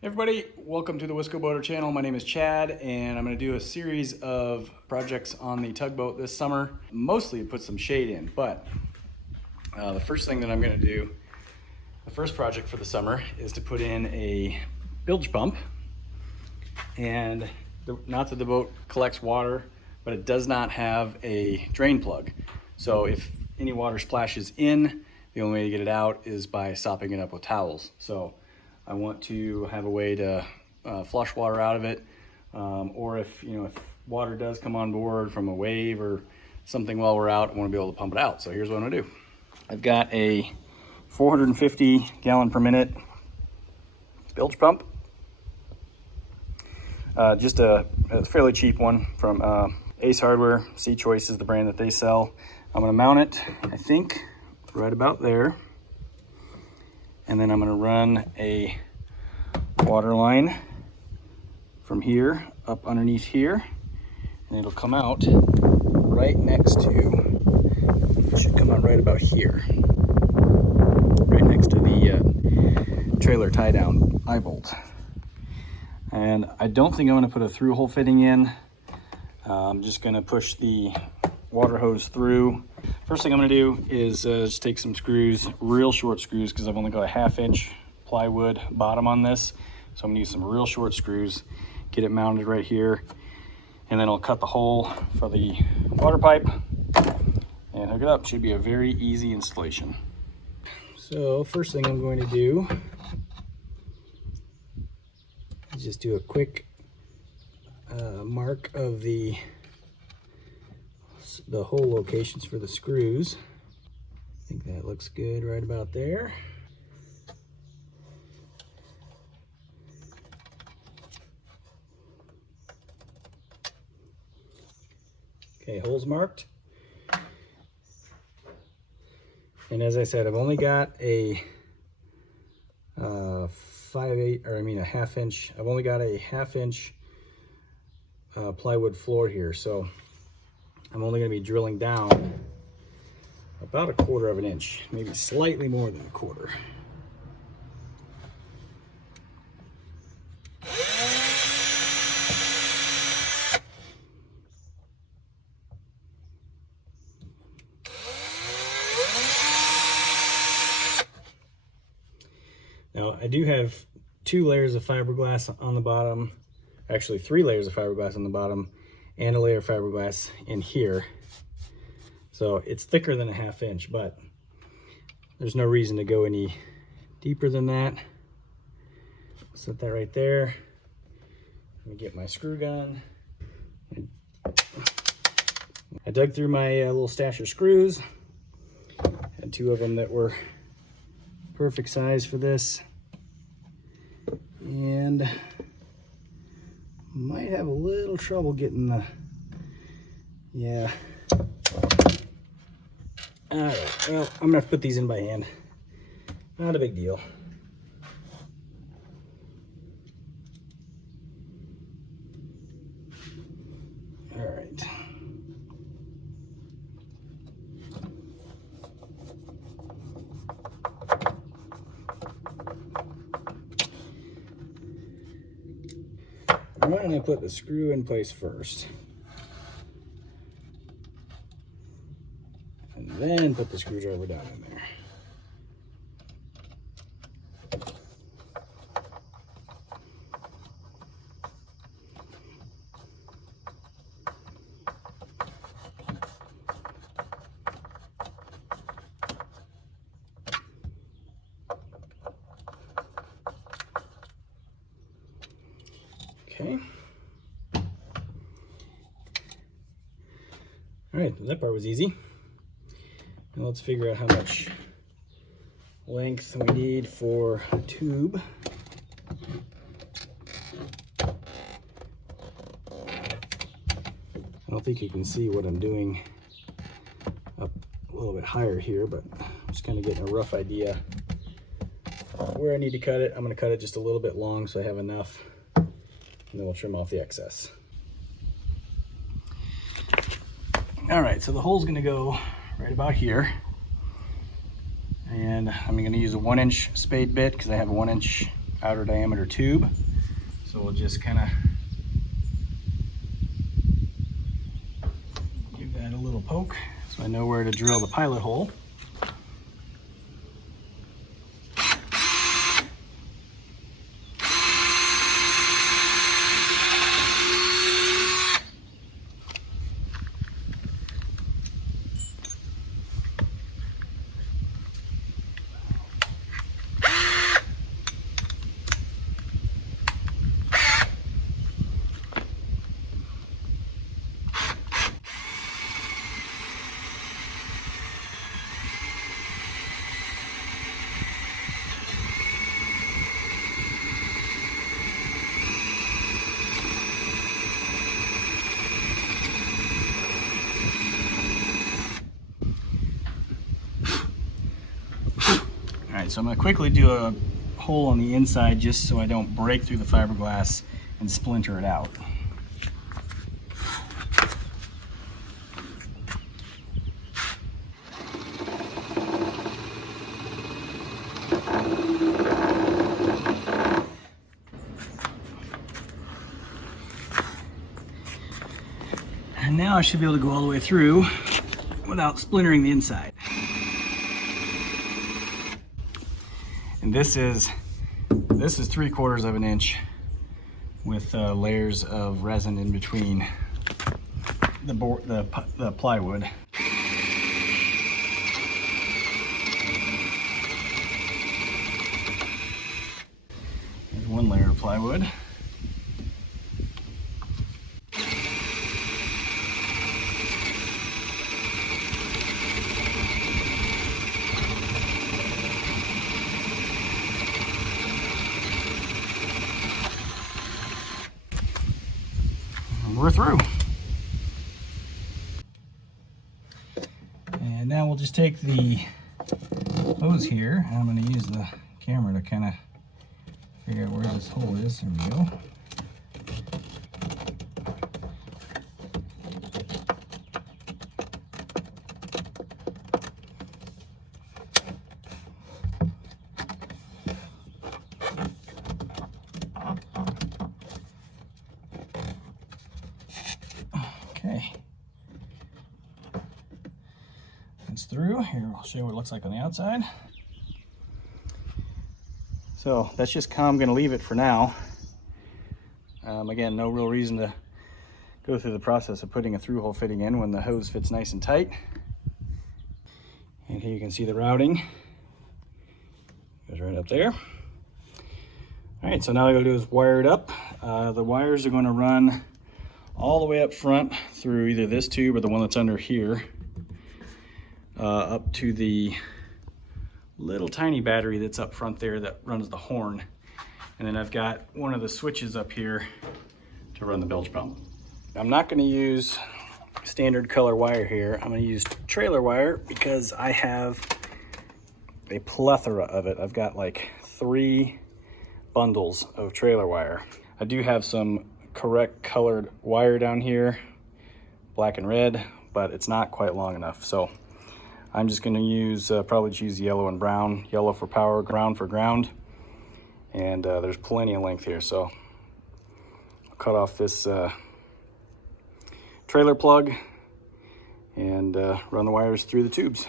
Hey everybody, welcome to the Wisco Boater channel. My name is Chad and I'm going to do a series of projects on the tugboat this summer, mostly to put some shade in, but the first thing that I'm going to do, the first project for the summer is to put in a bilge pump. And not that the boat collects water, but it does not have a drain plug. So if any water splashes in, the only way to get it out is by sopping it up with towels. So I want to have a way to flush water out of it, or if water does come on board from a wave or something while we're out, I want to be able to pump it out. So here's what I'm gonna do. I've got a 450 gallon per minute bilge pump, just a fairly cheap one from Ace Hardware. Sea Choice is the brand that they sell. I'm gonna mount it, I think, right about there. And then I'm going to run a water line from here up underneath here, and it'll come out right next to, it should come out right about here, right next to the trailer tie down eye bolt. And I don't think I'm going to put a through hole fitting in. I'm just going to push the water hose through. First thing I'm going to do is just take some screws, real short screws, because I've only got a 1/2 inch plywood bottom on this. So I'm going to use some real short screws, get it mounted right here, and then I'll cut the hole for the water pipe and hook it up. Should be a very easy installation. So first thing I'm going to do is just do a quick mark of the hole locations for the screws. I think that looks good right about there. Okay, holes marked. And as I said, I've only got a 1/2 inch. I've only got a 1/2 inch plywood floor here, so I'm only going to be drilling down about 1/4 inch, maybe slightly more than 1/4. Now I do have 2 layers of fiberglass on the bottom, actually 3 layers of fiberglass on the bottom, and a layer of fiberglass in here. So it's thicker than a 1/2 inch, but there's no reason to go any deeper than that. Set that right there. Let me get my screw gun. I dug through my little stash of screws. Had 2 of them that were perfect size for this. And might have a little trouble getting the, yeah. All right, well, I'm gonna have to put these in by hand. Not a big deal. All right. I'm going to put the screw in place first, and then put the screwdriver down in there. Okay. All right, that part was easy. Now let's figure out how much length we need for a tube. I don't think you can see what I'm doing up a little bit higher here, but I'm just kind of getting a rough idea where I need to cut it. I'm going to cut it just a little bit long so I have enough, and then we'll trim off the excess. All right, so the hole's going to go right about here. And I'm going to use a 1-inch spade bit because I have a 1-inch outer diameter tube. So we'll just kind of give that a little poke so I know where to drill the pilot hole. So I'm going to quickly do a hole on the inside just so I don't break through the fiberglass and splinter it out. And now I should be able to go all the way through without splintering the inside. And this is 3/4 of an inch with layers of resin in between the plywood. There's one layer of plywood. We're through. And now we'll just take the hose here, and I'm going to use the camera to kind of figure out where this hole is. There we go. Okay, it's through. Here, I'll show you what it looks like on the outside. So that's just how I'm going to leave it for now. Again, no real reason to go through the process of putting a through hole fitting in when the hose fits nice and tight. And here you can see the routing. Goes right up there. All right, so now all I gotta do is wire it up. The wires are going to run all the way up front through either this tube or the one that's under here, up to the little tiny battery that's up front there that runs the horn. And then I've got one of the switches up here to run the bilge pump. I'm not going to use standard color wire here. I'm going to use trailer wire because I have a plethora of it. I've got like 3 bundles of trailer wire. I do have some correct colored wire down here, black and red, but it's not quite long enough. So I'm just going to use probably choose yellow and brown. Yellow for power, brown for ground. And there's plenty of length here, so I'll cut off this trailer plug and run the wires through the tubes.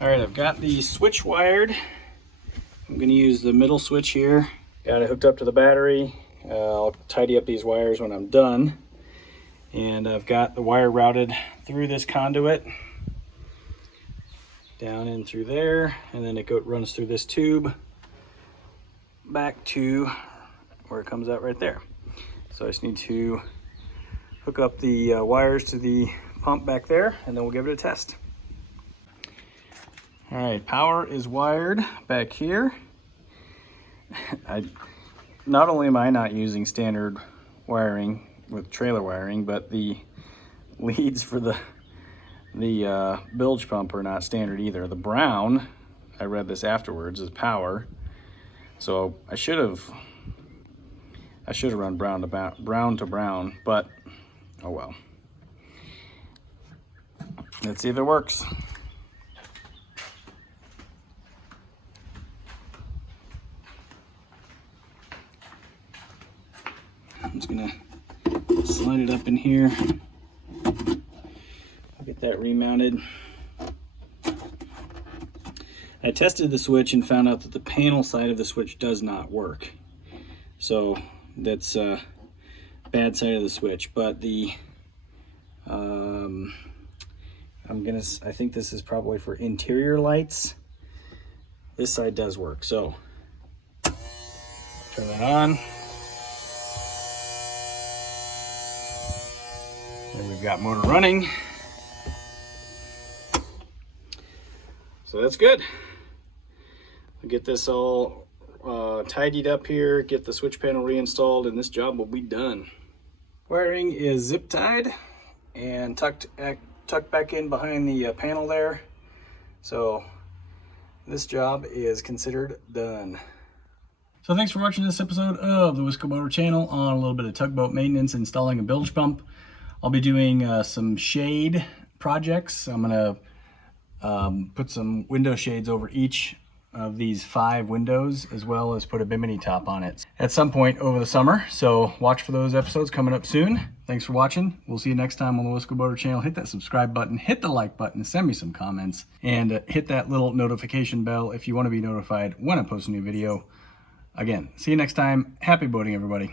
All right, I've got the switch wired. I'm going to use the middle switch here. Got it hooked up to the battery. I'll tidy up these wires when I'm done. And I've got the wire routed through this conduit, down in through there, and then it runs through this tube back to where it comes out right there. So I just need to hook up the wires to the pump back there, and then we'll give it a test. All right, power is wired back here. Not only am I not using standard wiring with trailer wiring, but the leads for the bilge pump are not standard either. The brown, I read this afterwards, is power. So I should have run brown to brown, but oh well. Let's see if it works. I'm just gonna slide it up in here. I'll get that remounted. I tested the switch and found out that the panel side of the switch does not work. So that's a bad side of the switch, but the I think this is probably for interior lights. This side does work, so turn that on. And we've got motor running. So that's good. We'll get this all tidied up here, get the switch panel reinstalled, and this job will be done. Wiring is zip tied and tucked back in behind the panel there. So this job is considered done. So thanks for watching this episode of the Wisco Motor channel on a little bit of tugboat maintenance, installing a bilge pump. I'll be doing some shade projects. I'm gonna put some window shades over each of these 5 windows, as well as put a bimini top on it at some point over the summer. So watch for those episodes coming up soon. Thanks for watching. We'll see you next time on the Wisco Motor channel. Hit that subscribe button, hit the like button, send me some comments, and hit that little notification bell if you want to be notified when I post a new video. Again, see you next time. Happy boating, everybody.